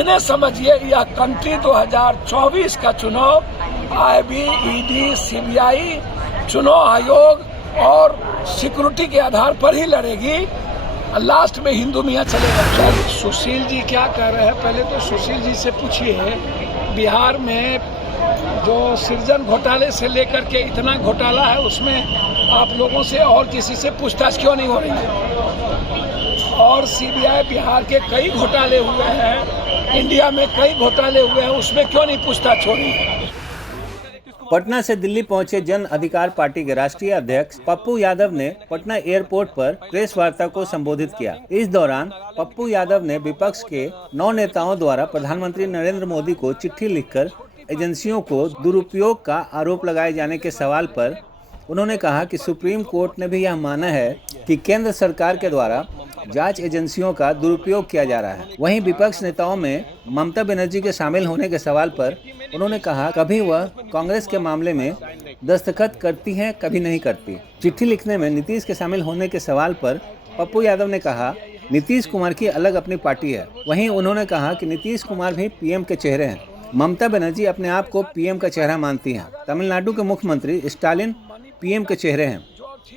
इतने समझिए, यह कंट्री 2024 का चुनाव IB, ED, CBI, चुनाव आयोग और सिक्योरिटी के आधार पर ही लड़ेगी। लास्ट में हिंदू मियाँ चलेगा। सुशील जी क्या कह रहे हैं, पहले तो सुशील जी से पूछिए, बिहार में जो सृजन घोटाले से लेकर के इतना घोटाला है, उसमें आप लोगों से और किसी से पूछताछ क्यों नहीं हो रही है? और CBI बिहार के कई घोटाले हुए हैं, इंडिया में कई घोटाले हुए हैं, उसमें क्यों नहीं पूछताछ हो रही है? पटना से दिल्ली पहुंचे जन अधिकार पार्टी के राष्ट्रीय अध्यक्ष पप्पू यादव ने पटना एयरपोर्ट पर प्रेस वार्ता को संबोधित किया। इस दौरान पप्पू यादव ने विपक्ष के 9 नेताओं द्वारा प्रधानमंत्री नरेंद्र मोदी को चिट्ठी लिखकर एजेंसियों को दुरुपयोग का आरोप लगाए जाने के सवाल पर उन्होंने कहा कि सुप्रीम कोर्ट ने भी यह माना है कि केंद्र सरकार के द्वारा जांच एजेंसियों का दुरुपयोग किया जा रहा है। वहीं विपक्ष नेताओं में ममता बनर्जी के शामिल होने के सवाल पर उन्होंने कहा कभी वह कांग्रेस के मामले में दस्तखत करती हैं, कभी नहीं करती। चिट्ठी लिखने में नीतीश के शामिल होने के सवाल पर पप्पू यादव ने कहा नीतीश कुमार की अलग अपनी पार्टी है। वहीं उन्होंने कहा कि नीतीश कुमार भी PM के चेहरे हैं। ममता बनर्जी अपने आप को PM का चेहरा मानती हैं। तमिलनाडु के मुख्यमंत्री स्टालिन PM के चेहरे हैं।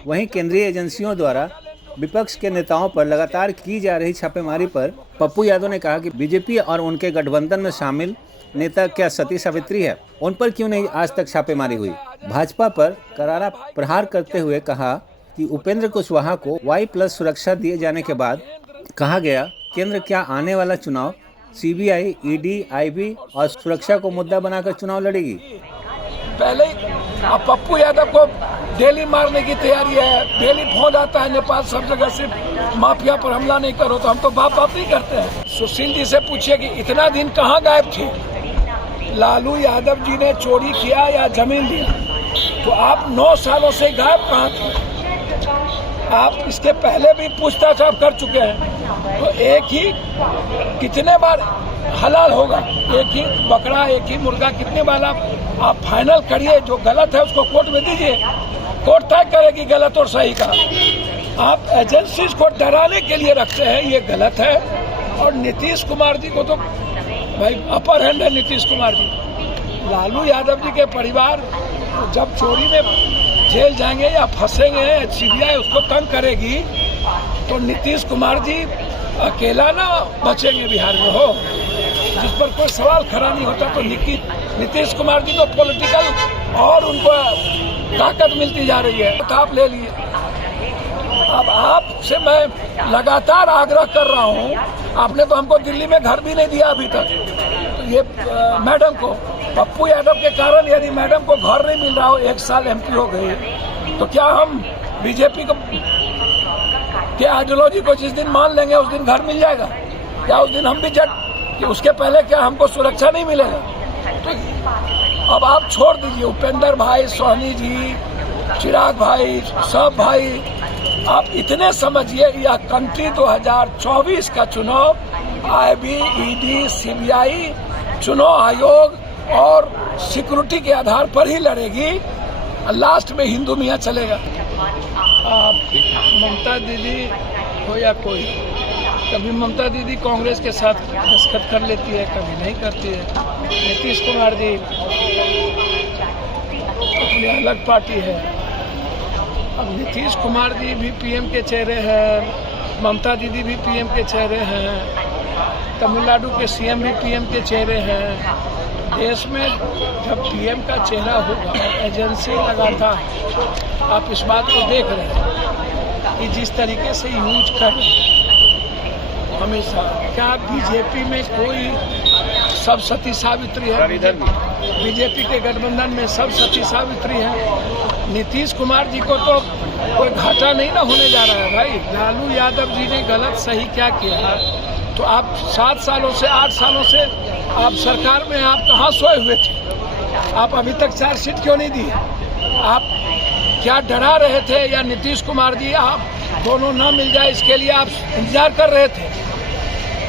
वहीं केंद्रीय एजेंसियों द्वारा विपक्ष के नेताओं पर लगातार की जा रही छापेमारी पर पप्पू यादव ने कहा कि बीजेपी और उनके गठबंधन में शामिल नेता क्या सती सावित्री है, उन पर क्यों नहीं आज तक छापेमारी हुई। भाजपा पर करारा प्रहार करते हुए कहा कि उपेंद्र कुशवाहा को Y+ सुरक्षा दिए जाने के बाद कहा गया केंद्र क्या आने वाला चुनाव CBI, ED, IB और सुरक्षा को मुद्दा बनाकर चुनाव लड़ेगी। पहले अब पप्पू यादव को डेली मारने की तैयारी है, डेली फोन आता है नेपाल सब जगह से माफिया पर हमला नहीं करो, तो हम तो बाप नहीं करते हैं। सुशील जी से पूछिए कि इतना दिन कहाँ गायब थे? लालू यादव जी ने चोरी किया या जमीन दी, तो आप 9 सालों से गायब कहाँ थे? आप इसके पहले भी पूछताछ आप कर चुके हैं, तो एक ही कितने बार हलाल होगा? एक ही बकरा, एक ही मुर्गा, कितने बार आप फाइनल करिए, जो गलत है उसको कोर्ट में दीजिए, कोर्ट तय करेगी गलत और सही का। आप एजेंसीज को डराने के लिए रखते हैं, ये गलत है। और नीतीश कुमार जी को तो भाई अपर हैंड है नीतीश कुमार जी। लालू यादव जी के परिवार जब चोरी में जेल जाएंगे या फंसेंगे, CBI उसको तंग करेगी, तो नीतीश कुमार जी अकेला ना बचेंगे बिहार में, हो जिस पर कोई सवाल खड़ा नहीं होता। तो नीतीश कुमार जी तो पॉलिटिकल और उनको ताकत मिलती जा रही है, तो आप ले लिए। अब आपसे मैं लगातार आग्रह कर रहा हूँ, आपने तो हमको दिल्ली में घर भी नहीं दिया अभी तक। तो ये मैडम को, पप्पू यादव के कारण यदि मैडम को घर नहीं मिल रहा हो, 1 साल MP हो गई, तो क्या हम बीजेपी को के आइडियोलॉजी को जिस दिन मान लेंगे उस दिन घर मिल जाएगा? क्या उस दिन हम भी कि उसके पहले क्या हमको सुरक्षा नहीं मिलेगा? तो अब आप छोड़ दीजिए, उपेंद्र भाई, सोहनी जी, चिराग भाई, सब भाई, आप इतने समझिए, यह कंट्री 2024 का चुनाव IB, ED, CBI, चुनाव आयोग और सिक्योरिटी के आधार पर ही लड़ेगी। लास्ट में हिंदू मियाँ चलेगा। ममता दीदी हो या कोई, कभी ममता दीदी कांग्रेस के साथ दस्तखत कर लेती है, कभी नहीं करती है। नीतीश कुमार जी अपनी अलग पार्टी है। अब नीतीश कुमार जी भी PM के चेहरे हैं, ममता दीदी भी PM के चेहरे हैं, तमिलनाडु के CM भी PM के चेहरे हैं। देश में जब PM का चेहरा होगा, एजेंसी लगातार, आप इस बात को देख रहे हैं कि जिस तरीके से यूज कर रहे हैं हमेशा। क्या बीजेपी में कोई सब सती सावित्री है? बीजेपी के गठबंधन में सब सती सावित्री है। नीतीश कुमार जी को तो कोई घाटा नहीं ना होने जा रहा है भाई। लालू यादव जी ने गलत सही क्या किया? तो आप 7 सालों से 8 सालों से आप सरकार में आप कहाँ सोए हुए थे? आप अभी तक चार्जशीट क्यों नहीं दी? आप क्या डरा रहे थे, या नीतीश कुमार जी आप दोनों ना मिल जाए इसके लिए आप इंतजार कर रहे थे?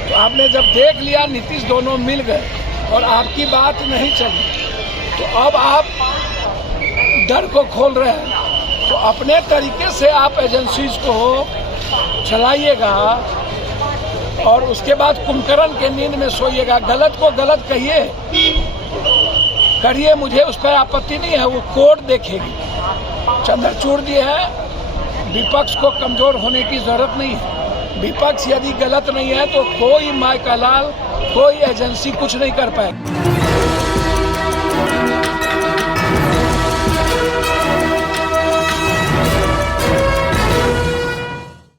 तो आपने जब देख लिया नीतीश दोनों मिल गए और आपकी बात नहीं चली, तो अब आप डर को खोल रहे हैं। तो अपने तरीके से आप एजेंसीज को चलाइएगा, और उसके बाद कुंभकर्ण के नींद में सोइएगा। गलत को गलत करिए, मुझे उस पर आपत्ति नहीं है, वो कोर्ट देखेगी। चंद्रचूड़ जी है, विपक्ष को कमजोर होने की जरूरत नहीं है। विपक्ष यदि गलत नहीं है तो कोई माय का लाल, कोई एजेंसी कुछ नहीं कर पाएगी।